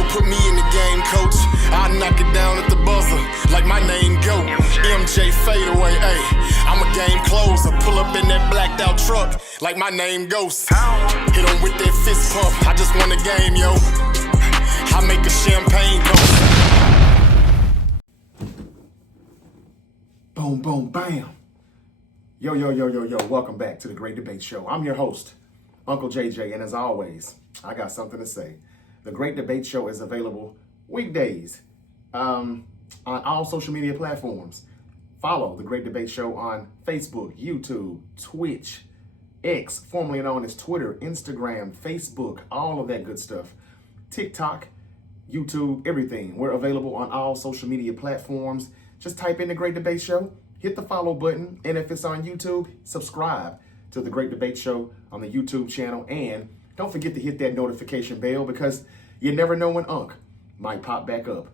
yo, put me in the game, coach. I knock it down at the buzzer, like my name go. MJ fadeaway, ayy. I'm a game closer. Pull up in that blacked out truck, like my name Ghost. Hit him with that fist pump, I just won the game, yo. I make a champagne ghost. Boom, boom, bam. Yo, welcome back to the Great Debate Show. I'm your host, Uncle JJ, and as always, I got something to say. The Great Debate Show is available weekdays on all social media platforms. Follow the Great Debate Show on Facebook, YouTube, Twitch, X, formerly known as Twitter, Instagram, Facebook, all of that good stuff. TikTok, YouTube, everything. We're available on all social media platforms. Just type in the Great Debate Show, hit the follow button, and if it's on YouTube, subscribe to the Great Debate Show on the YouTube channel. And don't forget to hit that notification bell because you never know when Unc might pop back up.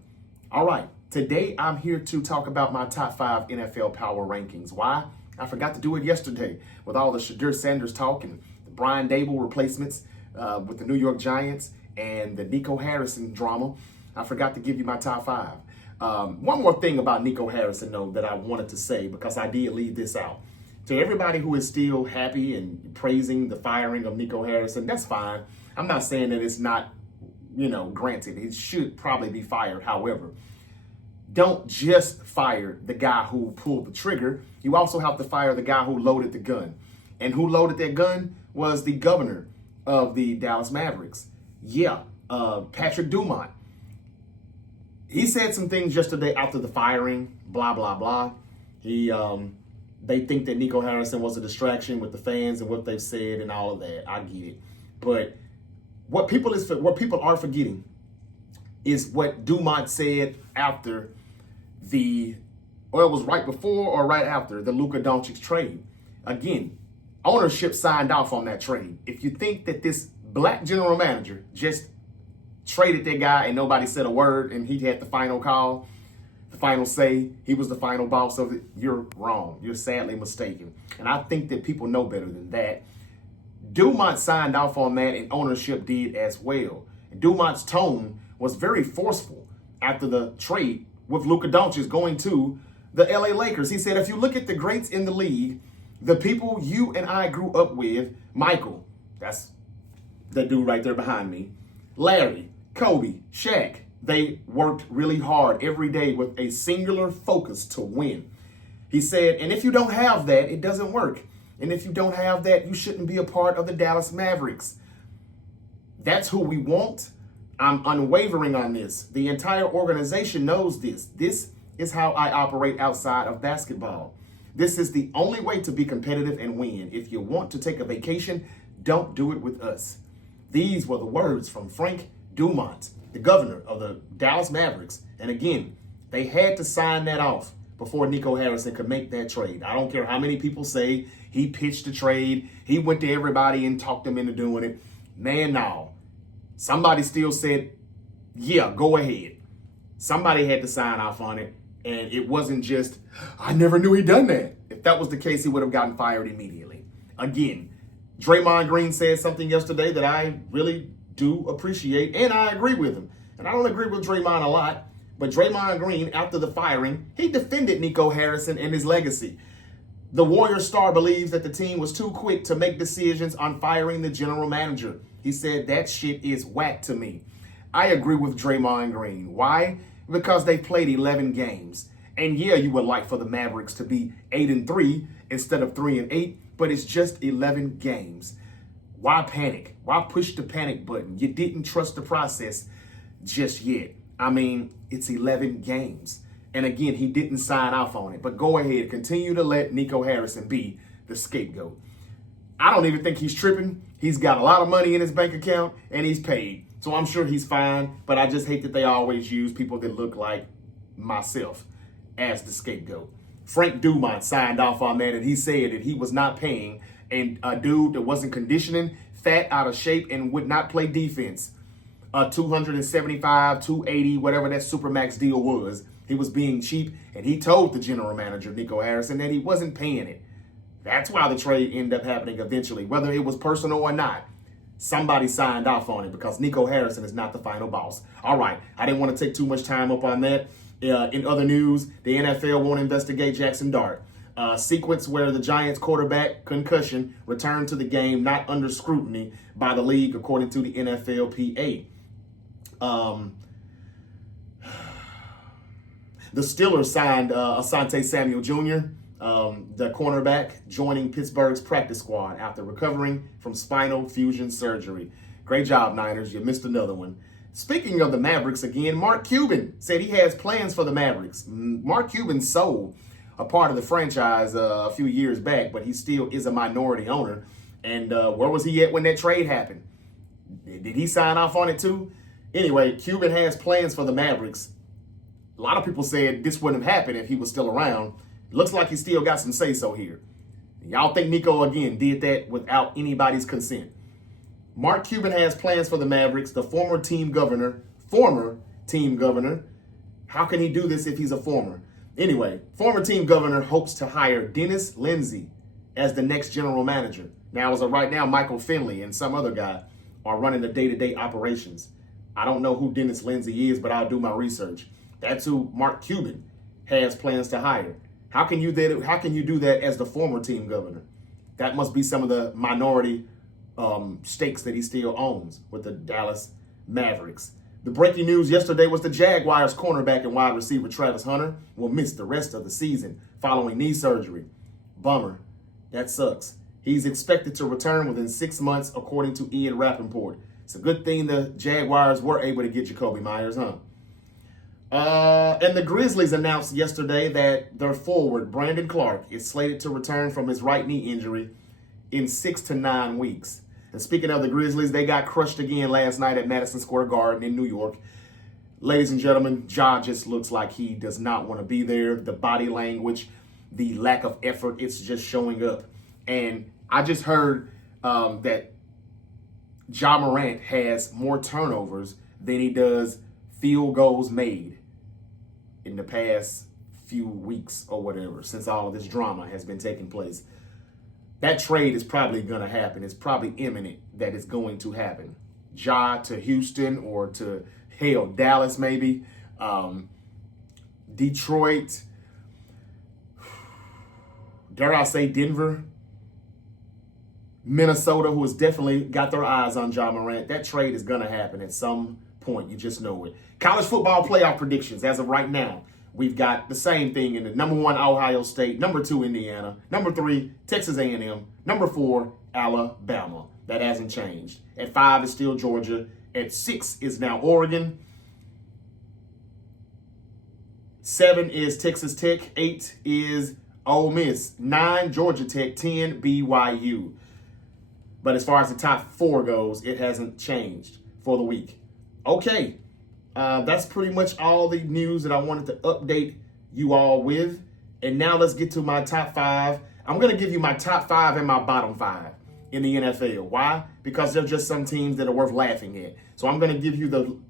All right, today I'm here to talk about my top 5 NFL power rankings. Why? I forgot to do it yesterday with all the Shadur Sanders talk and the Brian Dable replacements with the New York Giants and the Nico Harrison drama. I forgot to give you my top 5. One more thing about Nico Harrison, though, that I wanted to say, because I did leave this out. To everybody who is still happy and praising the firing of Nico Harrison, that's fine. I'm not saying that it's not, granted. It should probably be fired. However, don't just fire the guy who pulled the trigger. You also have to fire the guy who loaded the gun. And who loaded that gun was the governor of the Dallas Mavericks. Patrick Dumont. He said some things yesterday after the firing, blah, blah, blah. They think that Nico Harrison was a distraction with the fans and what they've said and all of that. I get it. But what people are forgetting is what Dumont said after it was right before or right after the Luka Doncic trade. Again, ownership signed off on that trade. If you think that this black general manager just traded that guy and nobody said a word and he had the final call, the final say, he was the final boss of it, you're wrong. You're sadly mistaken. And I think that people know better than that. Dumont signed off on that and ownership did as well. And Dumont's tone was very forceful after the trade with Luka Doncic going to the LA Lakers. He said, if you look at the greats in the league, the people you and I grew up with, Michael, that's that dude right there behind me, Larry, Kobe, Shaq, they worked really hard every day with a singular focus to win. He said, and if you don't have that, it doesn't work. And if you don't have that, you shouldn't be a part of the Dallas Mavericks. That's who we want. I'm unwavering on this. The entire organization knows this. This is how I operate outside of basketball. This is the only way to be competitive and win. If you want to take a vacation, don't do it with us. These were the words from Frank Dumont, the governor of the Dallas Mavericks. And again, they had to sign that off before Nico Harrison could make that trade. I don't care how many people say he pitched the trade, he went to everybody and talked them into doing it. Man, no. Somebody still said, yeah, go ahead. Somebody had to sign off on it. And it wasn't just, I never knew he'd done that. If that was the case, he would have gotten fired immediately. Again, Draymond Green said something yesterday that I really do appreciate, and I agree with him. And I don't agree with Draymond a lot, but Draymond Green, after the firing, he defended Nico Harrison and his legacy. The Warrior star believes that the team was too quick to make decisions on firing the general manager. He said, that shit is whack to me. I agree with Draymond Green. Why? Because they played 11 games. And yeah, you would like for the Mavericks to be 8-3 instead of 3-8, but it's just 11 games. Why panic? Why push the panic button? You didn't trust the process just yet. I mean, it's 11 games. And again, he didn't sign off on it. But go ahead, continue to let Nico Harrison be the scapegoat. I don't even think he's tripping. He's got a lot of money in his bank account and he's paid. So I'm sure he's fine. But I just hate that they always use people that look like myself as the scapegoat. Frank Dumont signed off on that and he said that he was not paying a dude that wasn't conditioning, fat, out of shape, and would not play defense. 275, 280, whatever that Supermax deal was. He was being cheap, and he told the general manager, Nico Harrison, that he wasn't paying it. That's why the trade ended up happening eventually, whether it was personal or not. Somebody signed off on it because Nico Harrison is not the final boss. All right, I didn't want to take too much time up on that. In other news, the NFL won't investigate Jackson Dart. Sequence where the Giants quarterback concussion returned to the game, not under scrutiny by the league, according to the NFLPA. The Steelers signed Asante Samuel Jr., the cornerback, joining Pittsburgh's practice squad after recovering from spinal fusion surgery. Great job, Niners. You missed another one. Speaking of the Mavericks again, Mark Cuban said he has plans for the Mavericks. Mark Cuban sold a part of the franchise a few years back, but he still is a minority owner. And where was he at when that trade happened? Did he sign off on it too? Anyway, Cuban has plans for the Mavericks. A lot of people said this wouldn't have happened if he was still around. It looks like he still got some say-so here. Y'all think Nico, again, did that without anybody's consent. Mark Cuban has plans for the Mavericks. The former team governor, how can he do this if he's a former? Anyway, former team governor hopes to hire Dennis Lindsey as the next general manager. Now, as of right now, Michael Finley and some other guy are running the day-to-day operations. I don't know who Dennis Lindsey is, but I'll do my research. That's who Mark Cuban has plans to hire. How can you do that as the former team governor? That must be some of the minority stakes that he still owns with the Dallas Mavericks. The breaking news yesterday was the Jaguars cornerback and wide receiver Travis Hunter will miss the rest of the season following knee surgery. Bummer. That sucks. He's expected to return within 6 months, according to Ian Rappaport. It's a good thing the Jaguars were able to get Jacoby Myers, huh? And the Grizzlies announced yesterday that their forward, Brandon Clark, is slated to return from his right knee injury in 6 to 9 weeks. And speaking of the Grizzlies, they got crushed again last night at Madison Square Garden in New York. Ladies and gentlemen, Ja just looks like he does not want to be there. The body language, the lack of effort, it's just showing up. And I just heard that Ja Morant has more turnovers than he does field goals made in the past few weeks or whatever, since all of this drama has been taking place. That trade is probably going to happen. It's probably imminent that it's going to happen. Ja to Houston or to, hell, Dallas maybe. Detroit. Dare I say Denver. Minnesota, who has definitely got their eyes on Ja Morant. That trade is going to happen at some point. You just know it. College football playoff predictions as of right now. We've got the same thing in the number 1, Ohio State, number 2, Indiana, number 3, Texas A&M, number 4, Alabama. That hasn't changed. At 5 is still Georgia. At 6 is now Oregon. 7 is Texas Tech. 8 is Ole Miss. 9, Georgia Tech. 10, BYU. But as far as the top 4 goes, it hasn't changed for the week. Okay. That's pretty much all the news that I wanted to update you all with. And now let's get to my top 5. I'm going to give you my top 5 and my bottom 5 in the NFL. Why? Because they're just some teams that are worth laughing at. So I'm going to give you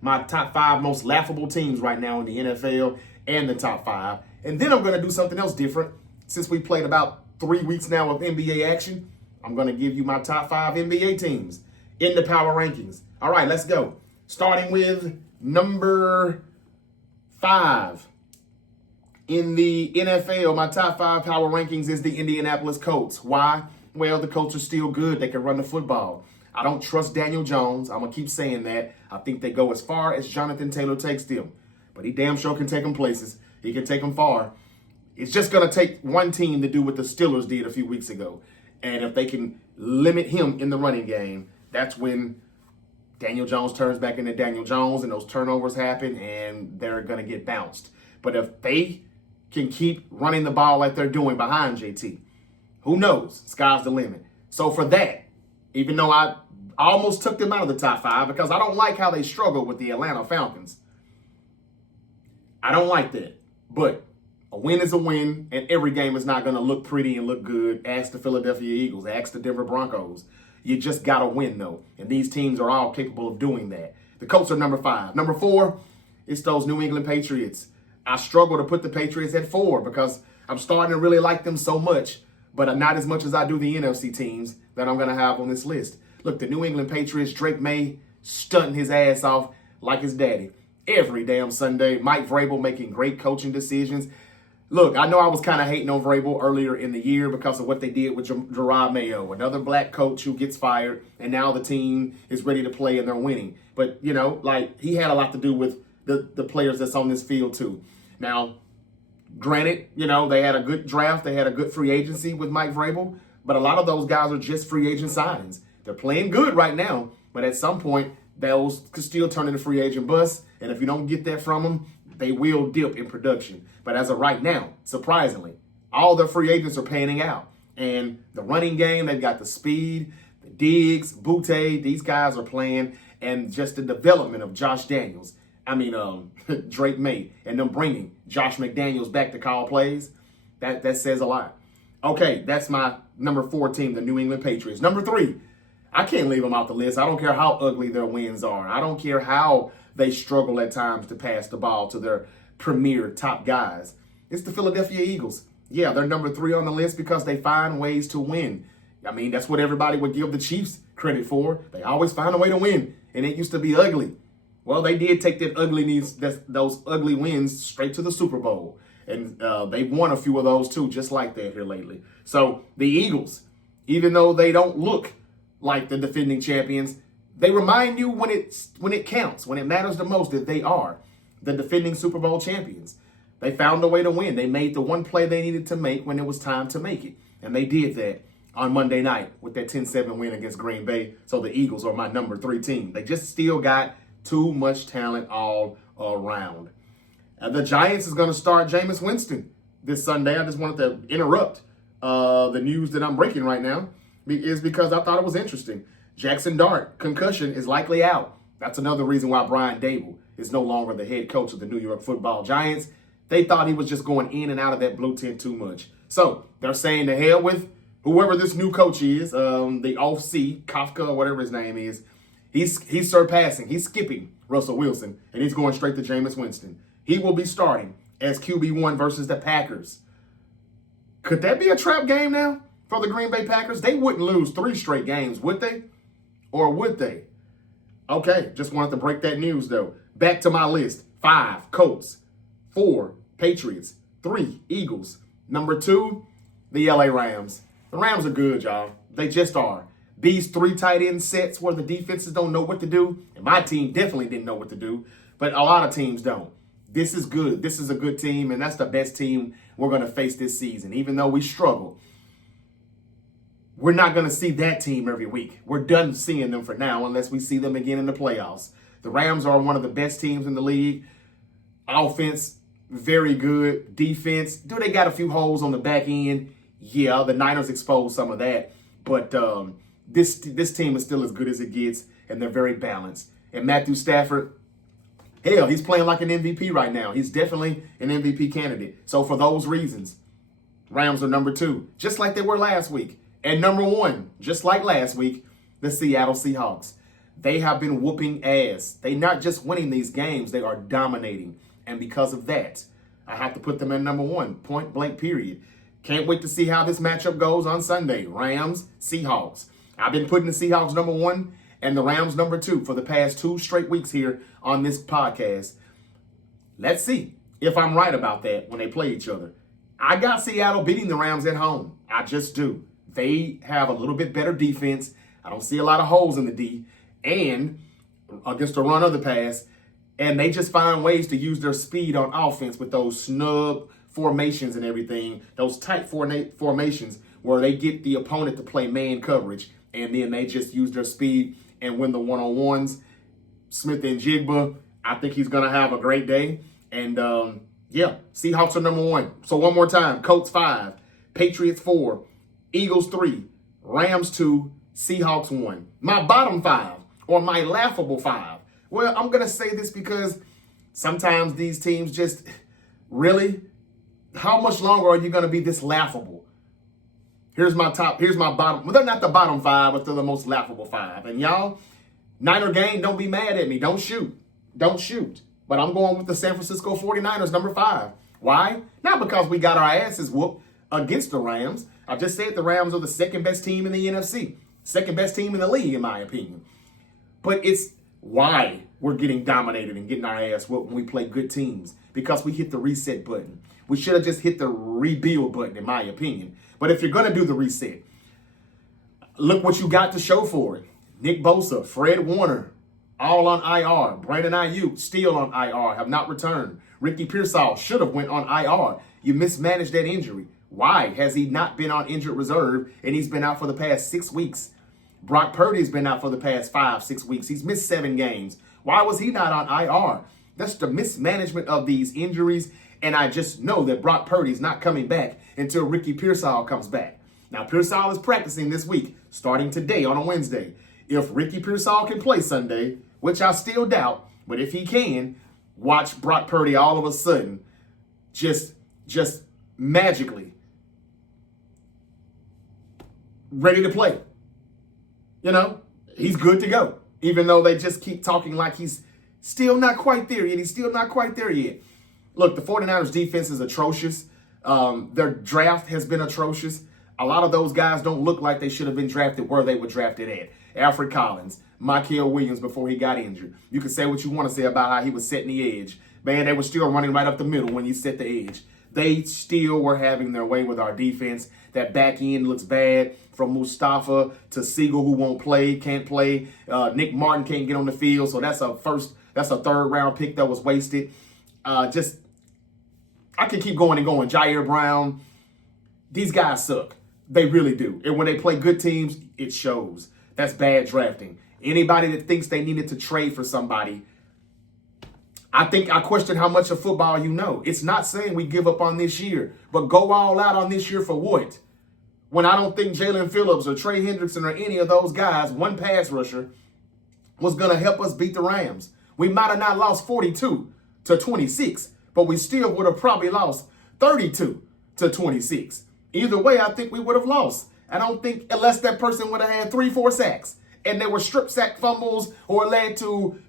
my top 5 most laughable teams right now in the NFL and the top 5. And then I'm going to do something else different. Since we played about 3 weeks now of NBA action, I'm going to give you my top 5 NBA teams in the power rankings. All right, let's go. Starting with number 5 in the NFL, my top 5 power rankings is the Indianapolis Colts. Why? Well, the Colts are still good. They can run the football. I don't trust Daniel Jones. I'm going to keep saying that. I think they go as far as Jonathan Taylor takes them. But he damn sure can take them places. He can take them far. It's just going to take one team to do what the Steelers did a few weeks ago. And if they can limit him in the running game, that's when Daniel Jones turns back into Daniel Jones and those turnovers happen and they're going to get bounced. But if they can keep running the ball like they're doing behind JT, who knows? Sky's the limit. So for that, even though I almost took them out of the top 5 because I don't like how they struggle with the Atlanta Falcons. I don't like that. But a win is a win, and every game is not going to look pretty and look good. Ask the Philadelphia Eagles. Ask the Denver Broncos. You just got to win, though. And these teams are all capable of doing that. The Colts are number 5. Number 4, it's those New England Patriots. I struggle to put the Patriots at 4 because I'm starting to really like them so much, but not as much as I do the NFC teams that I'm going to have on this list. Look, the New England Patriots, Drake May stunting his ass off like his daddy every damn Sunday. Mike Vrabel making great coaching decisions. Look, I know I was kind of hating on Vrabel earlier in the year because of what they did with Gerard Mayo, another black coach who gets fired, and now the team is ready to play and they're winning. But, you know, like, he had a lot to do with the players that's on this field too. Now, granted, you know, they had a good draft. They had a good free agency with Mike Vrabel, but a lot of those guys are just free agent signings. They're playing good right now, but at some point, those could still turn into free agent busts, and if you don't get that from them, they will dip in production. But as of right now, surprisingly, all the free agents are panning out. And the running game, they've got the speed, the Diggs, Butte, these guys are playing, and just the development of Drake May, and them bringing Josh McDaniels back to call plays, that says a lot. Okay, that's my number 4 team, the New England Patriots. Number 3, I can't leave them out the list. I don't care how ugly their wins are. I don't care how they struggle at times to pass the ball to their premier top guys. It's the Philadelphia Eagles. Yeah, they're number 3 on the list because they find ways to win. I mean, that's what everybody would give the Chiefs credit for. They always find a way to win, and it used to be ugly. Well, they did take those ugly wins straight to the Super Bowl, and they've won a few of those too, just like that here lately. So the Eagles, even though they don't look like the defending champions, they remind you when it counts, when it matters the most, that they are the defending Super Bowl champions. They found a way to win. They made the one play they needed to make when it was time to make it. And they did that on Monday night with that 10-7 win against Green Bay. So the Eagles are my number 3 team. They just still got too much talent all around. The Giants is going to start Jameis Winston this Sunday. I just wanted to interrupt the news that I'm breaking right now is because I thought it was interesting. Jackson Dart, concussion, is likely out. That's another reason why Brian Dable is no longer the head coach of the New York Football Giants. They thought he was just going in and out of that blue tent too much. So they're saying to hell with whoever this new coach is, the OC, Kafka, or whatever his name is. He's surpassing, he's skipping Russell Wilson, and he's going straight to Jameis Winston. He will be starting as QB1 versus the Packers. Could that be a trap game now for the Green Bay Packers? They wouldn't lose 3 straight games, would they? Or would they? Okay, just wanted to break that news, though. Back to my list. 5, Colts. 4, Patriots. 3, Eagles. Number 2, the LA Rams. The Rams are good, y'all. They just are. These 3 tight end sets where the defenses don't know what to do, and my team definitely didn't know what to do, but a lot of teams don't. This is good. This is a good team, and that's the best team we're going to face this season. Even though we struggle, we're not going to see that team every week. We're done seeing them for now unless we see them again in the playoffs. The Rams are one of the best teams in the league. Offense, very good. Defense, do they got a few holes on the back end? Yeah, the Niners exposed some of that, but this team is still as good as it gets, and they're very balanced. And Matthew Stafford, hell, he's playing like an MVP right now. He's definitely an MVP candidate. So for those reasons, Rams are number 2, just like they were last week. And number 1, just like last week, the Seattle Seahawks. They have been whooping ass. They're not just winning these games, they are dominating. And because of that, I have to put them at number 1, point blank period. Can't wait to see how this matchup goes on Sunday. Rams, Seahawks. I've been putting the Seahawks number 1 and the Rams number 2 for the past 2 straight weeks here on this podcast. Let's see if I'm right about that when they play each other. I got Seattle beating the Rams at home. I just do. They have a little bit better defense. I don't see a lot of holes in the D. And against the run of the pass. And they just find ways to use their speed on offense with those snub formations and everything. Those tight formations where they get the opponent to play man coverage. And then they just use their speed and win the one-on-ones. Smith and Jigba, I think he's going to have a great day. And, Seahawks are number 1. So one more time, Colts 5, Patriots 4, Eagles 3, Rams 2, Seahawks 1. My bottom 5, or my laughable 5. Well, I'm going to say this because sometimes these teams just, really, how much longer are you going to be this laughable? Here's my bottom. Well, they're not the bottom 5, but they're the most laughable 5. And y'all, Niner gang, don't be mad at me. Don't shoot. But I'm going with the San Francisco 49ers, number 5. Why? Not because we got our asses whooped against the Rams. I just said the Rams are the second best team in the NFC. Second best team in the league, in my opinion. But it's why we're getting dominated and getting our ass whooped when we play good teams, because we hit the reset button. We should have just hit the rebuild button, in my opinion. But if you're going to do the reset, look what you got to show for it. Nick Bosa, Fred Warner, all on IR. Brandon Ayuk, still on IR, have not returned. Ricky Pearsall should have went on IR. You mismanaged that injury. Why has he not been on injured reserve and he's been out for the past 6 weeks? Brock Purdy's been out for the past 5-6 weeks. He's missed 7 games. Why was he not on IR? That's the mismanagement of these injuries. And I just know that Brock Purdy's not coming back until Ricky Pearsall comes back. Now, Pearsall is practicing this week, starting today on a Wednesday. If Ricky Pearsall can play Sunday, which I still doubt, but if he can, watch Brock Purdy all of a sudden just magically ready to play. You know, he's good to go, even though they just keep talking like he's still not quite there yet. He's still not quite there yet. Look, the 49ers defense is atrocious. Their draft has been atrocious. A lot of those guys don't look like they should have been drafted where they were drafted at. Alfred Collins, Mikael Williams before he got injured. You can say what you want to say about how he was setting the edge. Man, they were still running right up the middle when he set the edge. They still were having their way with our defense. That back end looks bad, from Mustafa to Siegel, who won't play, can't play. Nick Martin can't get on the field, so that's a third round pick that was wasted. I can keep going and going. Jair Brown, these guys suck. They really do. And when they play good teams, it shows. That's bad drafting. Anybody that thinks they needed to trade for somebody, I question how much of football you know. It's not saying we give up on this year, but go all out on this year for what? When I don't think Jalen Phillips or Trey Hendrickson or any of those guys, one pass rusher, was going to help us beat the Rams. We might have not lost 42-26, but we still would have probably lost 32-26. Either way, I think we would have lost. I don't think, unless that person would have had 3-4 sacks and they were strip sack fumbles or led to,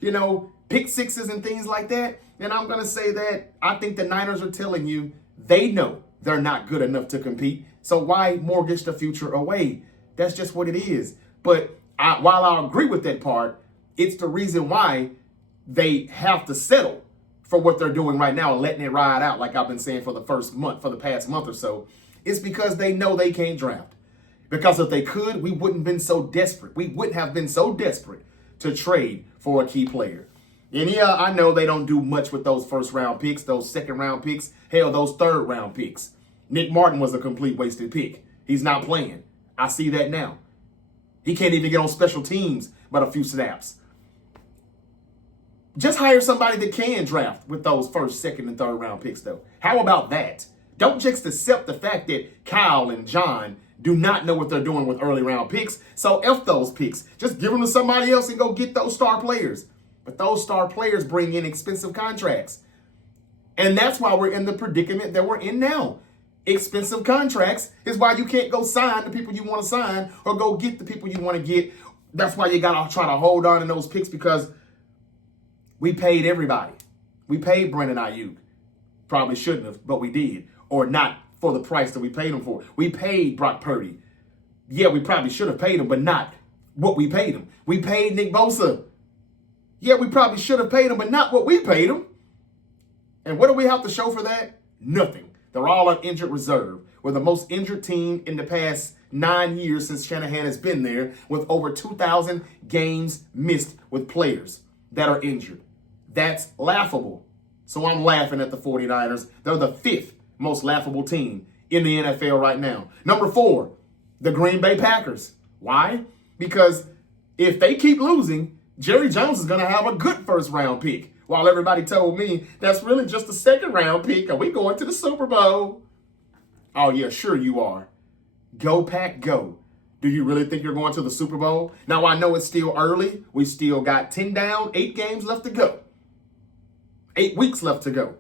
pick sixes and things like that, then I'm going to say that I think the Niners are telling you they know they're not good enough to compete. So why mortgage the future away? That's just what it is. But while I agree with that part, it's the reason why they have to settle for what they're doing right now and letting it ride out, like I've been saying for the past month or so. It's because they know they can't draft. Because if they could, we wouldn't have been so desperate. We wouldn't have been so desperate to trade for a key player. And yeah, I know they don't do much with those first round picks, those second round picks, hell, those third round picks. Nick Martin was a complete wasted pick. He's not playing. I see that now. He can't even get on special teams but a few snaps. Just hire somebody that can draft with those first, second, and third round picks, though. How about that? Don't just accept the fact that Kyle and John do not know what they're doing with early round picks. So F those picks. Just give them to somebody else and go get those star players. But those star players bring in expensive contracts. And that's why we're in the predicament that we're in now. Expensive contracts is why you can't go sign the people you want to sign or go get the people you want to get. That's why you got to try to hold on to those picks, because we paid everybody. We paid Brandon Ayuk. Probably shouldn't have, but we did. Or not for the price that we paid him for. We paid Brock Purdy. Yeah, we probably should have paid him, but not what we paid him. We paid Nick Bosa. Yeah, we probably should have paid him, but not what we paid him. And what do we have to show for that? Nothing. They're all on injured reserve. We're the most injured team in the past 9 years since Shanahan has been there, with over 2,000 games missed with players that are injured. That's laughable. So I'm laughing at the 49ers. They're the 5th most laughable team in the NFL right now. Number 4, the Green Bay Packers. Why? Because if they keep losing, Jerry Jones is going to have a good first round pick. While everybody told me that's really just a second round pick. Are we going to the Super Bowl? Oh, yeah, sure you are. Go Pack, go. Do you really think you're going to the Super Bowl? Now, I know it's still early. We still got 10 down, 8 games left to go. 8 weeks left to go.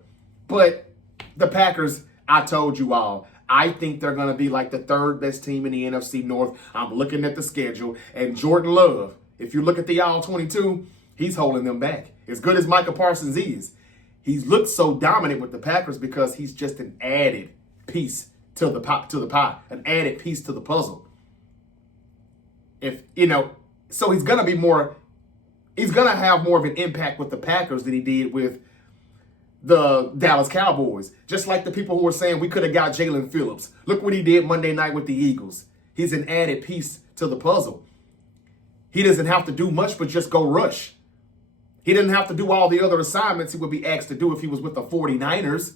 But the Packers, I told you all, I think they're going to be like the 3rd best team in the NFC North. I'm looking at the schedule. And Jordan Love, if you look at the All-22, he's holding them back. As good as Micah Parsons is, he's looked so dominant with the Packers because he's just an added piece to the pie, an added piece to the puzzle. So he's going to have more of an impact with the Packers than he did with the Dallas Cowboys. Just like the people who were saying we could have got Jalen Phillips. Look what he did Monday night with the Eagles. He's an added piece to the puzzle. He doesn't have to do much but just go rush. He didn't have to do all the other assignments he would be asked to do if he was with the 49ers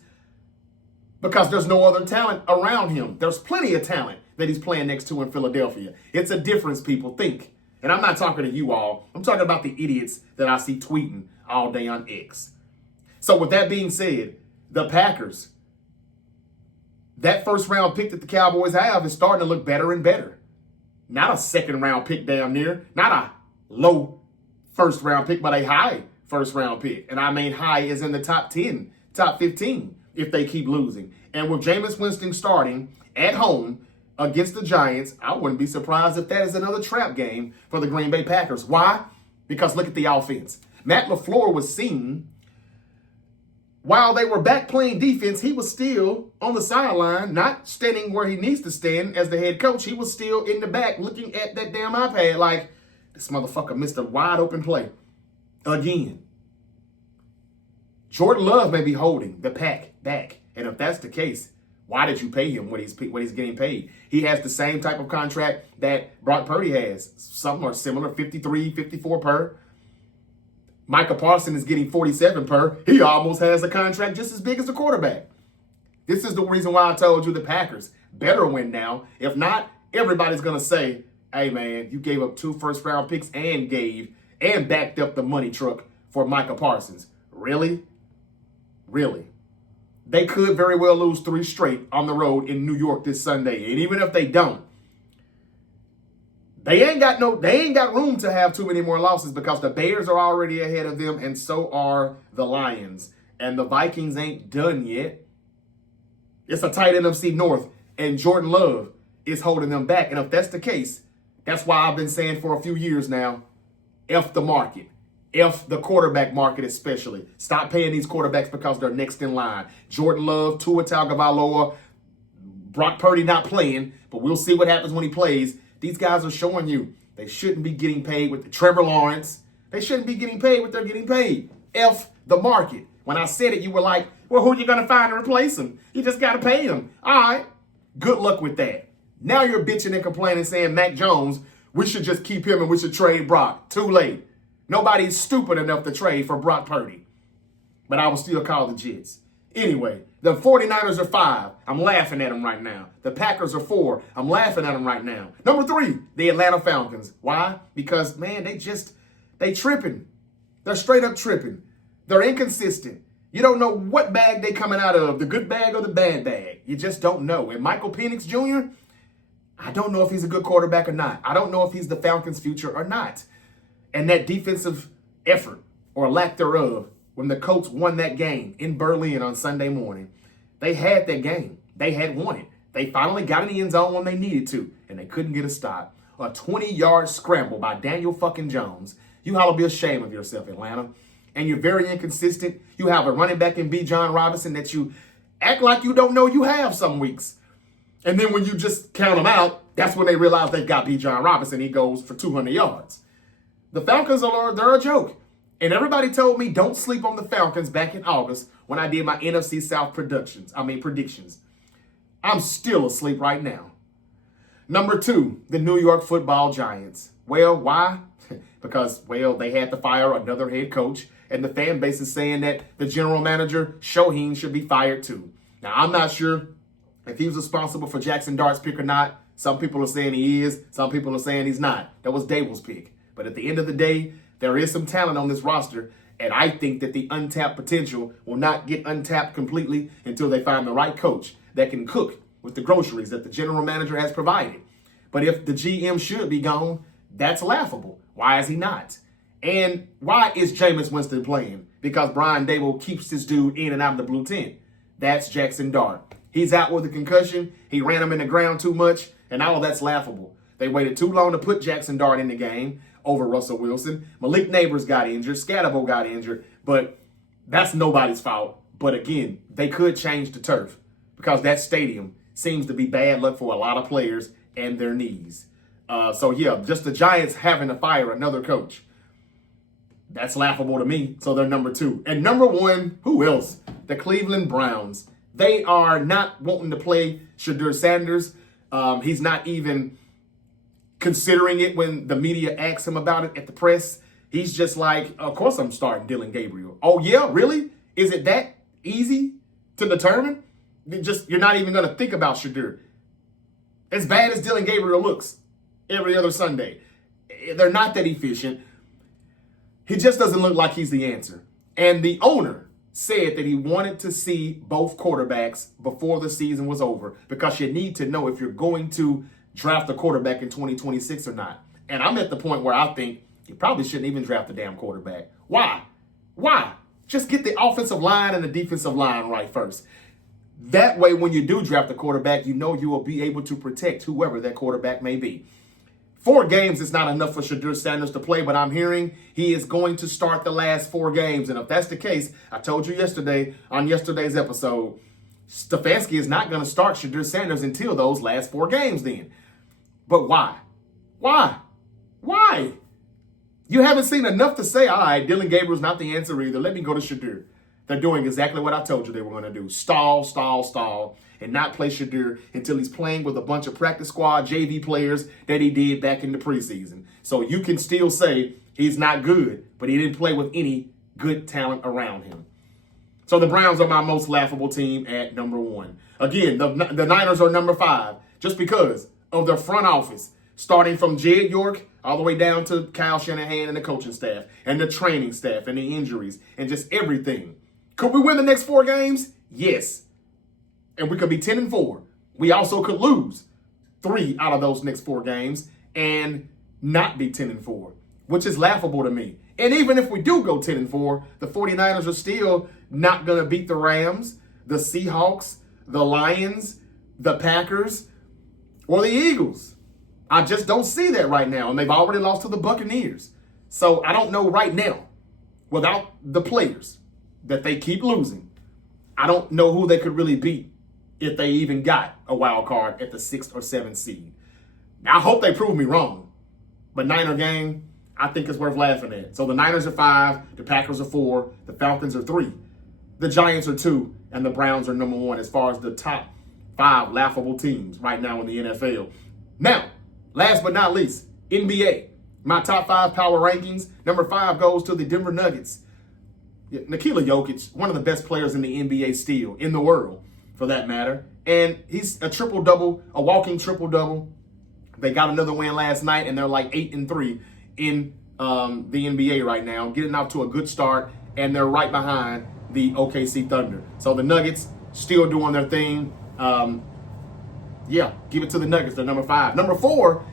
because there's no other talent around him. There's plenty of talent that he's playing next to in Philadelphia. It's a difference, people think. And I'm not talking to you all. I'm talking about the idiots that I see tweeting all day on X. So with that being said, the Packers, that first round pick that the Cowboys have is starting to look better and better. Not a second round pick damn near. Not a low first round pick, but a high first round pick. And I mean high is in the top 10, top 15 if they keep losing. And with Jameis Winston starting at home against the Giants, I wouldn't be surprised if that is another trap game for the Green Bay Packers. Why? Because look at the offense. Matt LaFleur was seen. While they were back playing defense, he was still on the sideline, not standing where he needs to stand as the head coach. He was still in the back looking at that damn iPad like, this motherfucker missed a wide open play again. Jordan Love may be holding the pack back. And if that's the case, why did you pay him what he's getting paid? He has the same type of contract that Brock Purdy has, something or similar, 53, 54 per. Micah Parsons is getting 47 per. He almost has a contract just as big as the quarterback. This is the reason why I told you the Packers better win now. If not, everybody's going to say, hey, man, you gave up 2 first-round picks and backed up the money truck for Micah Parsons. Really? Really? They could very well lose 3 straight on the road in New York this Sunday. And even if they don't, they ain't got room to have too many more losses because the Bears are already ahead of them and so are the Lions. And the Vikings ain't done yet. It's a tight NFC North and Jordan Love is holding them back. And if that's the case, that's why I've been saying for a few years now, F the market. F the quarterback market especially. Stop paying these quarterbacks because they're next in line. Jordan Love, Tua Tagovailoa, Brock Purdy not playing, but we'll see what happens when he plays. These guys are showing you they shouldn't be getting paid with Trevor Lawrence. They shouldn't be getting paid what they're getting paid. F the market. When I said it, you were like, well, who are you going to find to replace him? You just got to pay him. All right. Good luck with that. Now you're bitching and complaining saying Mac Jones, we should just keep him and we should trade Brock. Too late. Nobody's stupid enough to trade for Brock Purdy. But I will still call the Jets. Anyway, the 49ers are 5. I'm laughing at them right now. The Packers are 4. I'm laughing at them right now. Number 3, the Atlanta Falcons. Why? Because, man, they tripping. They're straight up tripping. They're inconsistent. You don't know what bag they coming out of, the good bag or the bad bag. You just don't know. And Michael Penix Jr., I don't know if he's a good quarterback or not. I don't know if he's the Falcons' future or not. And that defensive effort or lack thereof, when the Colts won that game in Berlin on Sunday morning, they had that game. They had won it. They finally got in the end zone when they needed to, and they couldn't get a stop. A 20-yard scramble by Daniel fucking Jones. You ought to be ashamed of yourself, Atlanta. And you're very inconsistent. You have a running back in B. John Robinson that you act like you don't know you have some weeks. And then when you just count them out, that's when they realize they got B. John Robinson. He goes for 200 yards. The Falcons they're a joke. And everybody told me don't sleep on the Falcons back in August when I did my NFC South predictions. I'm still asleep right now. Number 2, the New York Football Giants. Well, why? Because, they had to fire another head coach. And the fan base is saying that the general manager, Shoheen, should be fired too. Now, I'm not sure if he was responsible for Jackson Dart's pick or not. Some people are saying he is. Some people are saying he's not. That was Dable's pick. But at the end of the day, there is some talent on this roster, and I think that the untapped potential will not get untapped completely until they find the right coach that can cook with the groceries that the general manager has provided. But if the GM should be gone, that's laughable. Why is he not? And why is Jameis Winston playing? Because Brian Dable keeps this dude in and out of the blue tent. That's Jackson Dart. He's out with a concussion. He ran him in the ground too much, and all of that's laughable. They waited too long to put Jackson Dart in the game over Russell Wilson. Malik Neighbors got injured. Scatterbo got injured. But that's nobody's fault. But again, they could change the turf because that stadium seems to be bad luck for a lot of players and their knees. So yeah, just the Giants having to fire another coach. That's laughable to me. So they're number 2. And number 1, who else? The Cleveland Browns. They are not wanting to play Shedeur Sanders. He's not even considering it when the media asks him about it at the press. He's just like, of course I'm starting Dylan Gabriel. Oh yeah, really? Is it that easy to determine? You're not even going to think about Shedeur. As bad as Dylan Gabriel looks every other Sunday, they're not that efficient. He just doesn't look like he's the answer. And the owner said that he wanted to see both quarterbacks before the season was over because you need to know if you're going to draft a quarterback in 2026 or not. And I'm at the point where I think you probably shouldn't even draft a damn quarterback. Why? Just get the offensive line and the defensive line right first. That way, when you do draft a quarterback, you know you will be able to protect whoever that quarterback may be. 4 games is not enough for Shedeur Sanders to play, but I'm hearing he is going to start the last 4 games. And if that's the case, I told you yesterday on yesterday's episode, Stefanski is not going to start Shedeur Sanders until those last 4 games then. But why? Why? You haven't seen enough to say, all right, Dylan Gabriel's not the answer either. Let me go to Shedeur. They're doing exactly what I told you they were going to do. Stall, and not play Shedeur until he's playing with a bunch of practice squad JV players that he did back in the preseason. So you can still say he's not good, but he didn't play with any good talent around him. So the Browns are my most laughable team at number 1. Again, the Niners are number 5 just because of their front office, starting from Jed York all the way down to Kyle Shanahan and the coaching staff and the training staff and the injuries and just everything. Could we win the next 4 games? Yes. And we could be 10-4. We also could lose 3 out of those next 4 games and not be 10-4, which is laughable to me. And even if we do go 10-4, the 49ers are still not going to beat the Rams, the Seahawks, the Lions, the Packers, or the Eagles. I just don't see that right now. And they've already lost to the Buccaneers. So I don't know right now, without the players that they keep losing, I don't know who they could really beat if they even got a wild card at the 6th or 7th seed. Now, I hope they prove me wrong. But Niner game, I think it's worth laughing at. So the Niners are 5, the Packers are 4, the Falcons are 3, the Giants are 2, and the Browns are number 1 as far as the top 5 laughable teams right now in the NFL. Now, last but not least, NBA. My top 5 power rankings. Number 5 goes to the Denver Nuggets. Nikola Jokic, one of the best players in the NBA still, in the world, for that matter. And he's a triple-double, a walking triple-double. They got another win last night, and they're like 8-3 in the NBA right now, getting off to a good start, and they're right behind the OKC Thunder. So the Nuggets still doing their thing. Give it to the Nuggets. They're number 5. Number 4,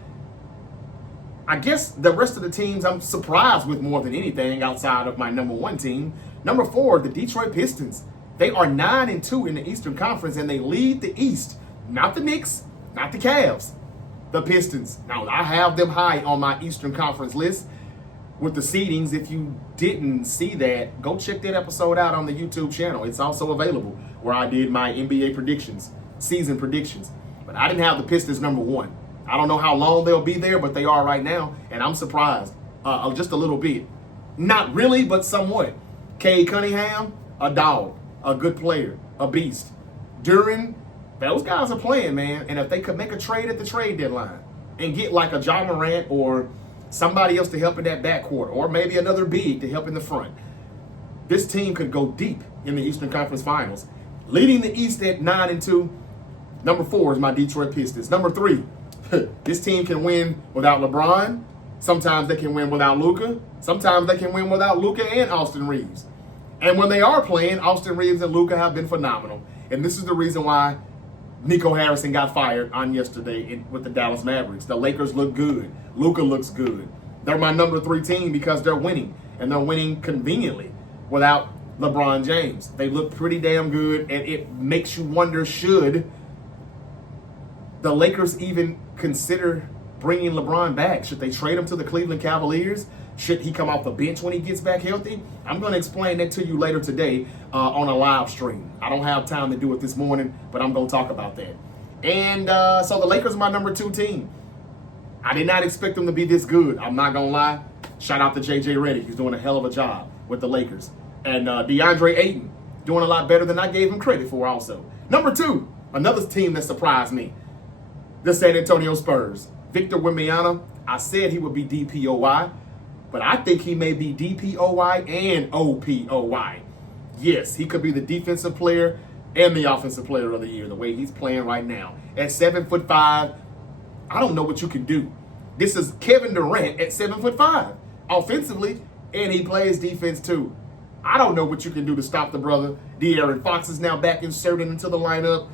I guess the rest of the teams I'm surprised with more than anything outside of my number 1 team. Number 4, the Detroit Pistons. They are 9-2 in the Eastern Conference, and they lead the East. Not the Knicks, not the Cavs, the Pistons. Now, I have them high on my Eastern Conference list with the seedings. If you didn't see that, go check that episode out on the YouTube channel. It's also available where I did my NBA predictions, season predictions. But I didn't have the Pistons number 1. I don't know how long they'll be there, but they are right now, and I'm surprised just a little bit. Not really, but somewhat. Cade Cunningham, a dog, a good player, a beast. During, those guys are playing, man, and if they could make a trade at the trade deadline and get like a Ja Morant or somebody else to help in that backcourt, or maybe another big to help in the front, this team could go deep in the Eastern Conference Finals. Leading the East at 9-2, number 4 is my Detroit Pistons. Number 3, this team can win without LeBron. Sometimes they can win without Luka. Sometimes they can win without Luka and Austin Reeves. And when they are playing, Austin Reeves and Luka have been phenomenal. And this is the reason why Nico Harrison got fired on yesterday with the Dallas Mavericks. The Lakers look good. Luka looks good. They're my number 3 team because they're winning. And they're winning conveniently without LeBron James. They look pretty damn good. And it makes you wonder, should the Lakers even consider bringing LeBron back? Should they trade him to the Cleveland Cavaliers? Should he come off the bench when he gets back healthy? I'm going to explain that to you later today on a live stream. I don't have time to do it this morning, but I'm going to talk about that. And so the Lakers are my number 2 team. I did not expect him to be this good. I'm not going to lie. Shout out to J.J. Redick. He's doing a hell of a job with the Lakers. And DeAndre Ayton doing a lot better than I gave him credit for also. Number 2, another team that surprised me, the San Antonio Spurs. Victor Wembanyama, I said he would be DPOY, but I think he may be DPOY and OPOY. Yes, he could be the defensive player and the offensive player of the year, the way he's playing right now. At 7'5", I don't know what you can do. This is Kevin Durant at 7'5", offensively, and he plays defense too. I don't know what you can do to stop the brother. De'Aaron Fox is now back inserted into the lineup.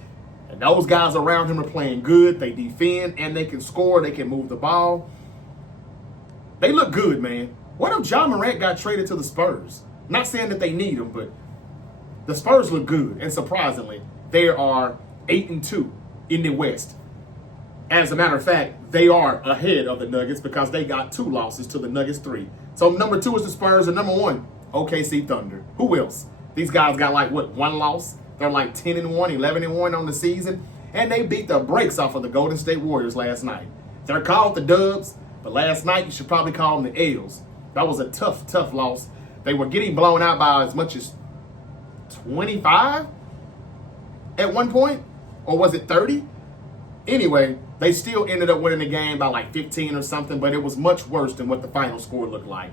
And those guys around him are playing good. They defend and they can score. They can move the ball. They look good, man. What if Ja Morant got traded to the Spurs? Not saying that they need him, but the Spurs look good. And surprisingly, they are 8-2 in the West. As a matter of fact, they are ahead of the Nuggets because they got 2 losses to the Nuggets 3. So number 2 is the Spurs, and number 1, OKC Thunder. Who else? These guys got like, what, 1 loss? They're like 10-1, 11-1 on the season. And they beat the brakes off of the Golden State Warriors last night. They're called the Dubs, but last night you should probably call them the L's. That was a tough loss. They were getting blown out by as much as 25 at one point. Or was it 30? Anyway, they still ended up winning the game by like 15 or something, but it was much worse than what the final score looked like.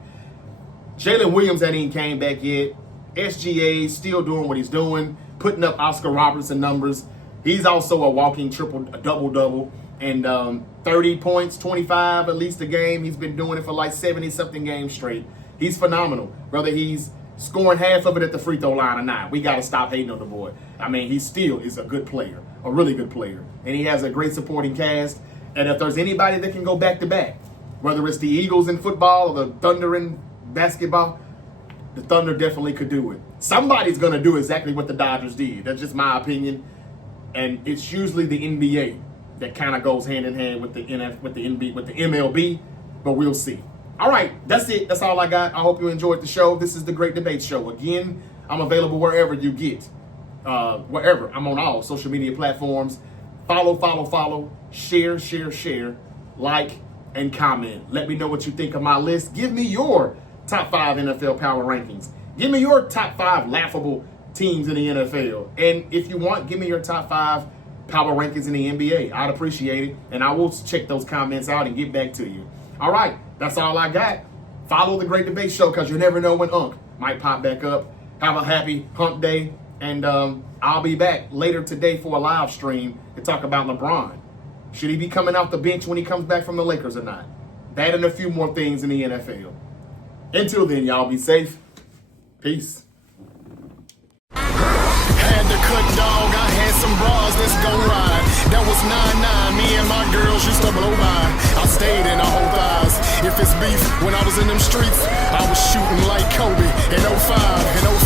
Jalen Williams hadn't even came back yet. SGA still doing what he's doing, putting up Oscar Robertson numbers. He's also a walking double-double. And 30 points, 25 at least a game. He's been doing it for like 70-something games straight. He's phenomenal. Whether he's scoring half of it at the free throw line or not, we got to stop hating on the boy. I mean, he still is a good player, a really good player. And he has a great supporting cast. And if there's anybody that can go back-to-back, whether it's the Eagles in football or the Thunder in basketball, the Thunder definitely could do it. Somebody's going to do exactly what the Dodgers did. That's just my opinion. And it's usually the NBA that kind of goes hand in hand with the MLB, but we'll see. All right, that's it. That's all I got. I hope you enjoyed the show. This is the Great Debate Show. Again, I'm available wherever you get. Wherever. I'm on all social media platforms. Follow, share, like, and comment. Let me know what you think of my list. Give me your top 5 NFL power rankings. Give me your top 5 laughable teams in the NFL. And if you want, give me your top 5 power rankings in the NBA. I'd appreciate it. And I will check those comments out and get back to you. All right, that's all I got. Follow the Great Debate Show because you never know when Unc might pop back up. Have a happy hump day. And I'll be back later today for a live stream to talk about LeBron. Should he be coming off the bench when he comes back from the Lakers or not? That and a few more things in the NFL. Until then, y'all be safe. Peace. Had to cut, dog. I had some bras, let's go ride. That was 9-9. Me and my girls used to blow by. I stayed in the whole thighs. If it's beef, when I was in them streets, I was shooting like Kobe in 05 and 05.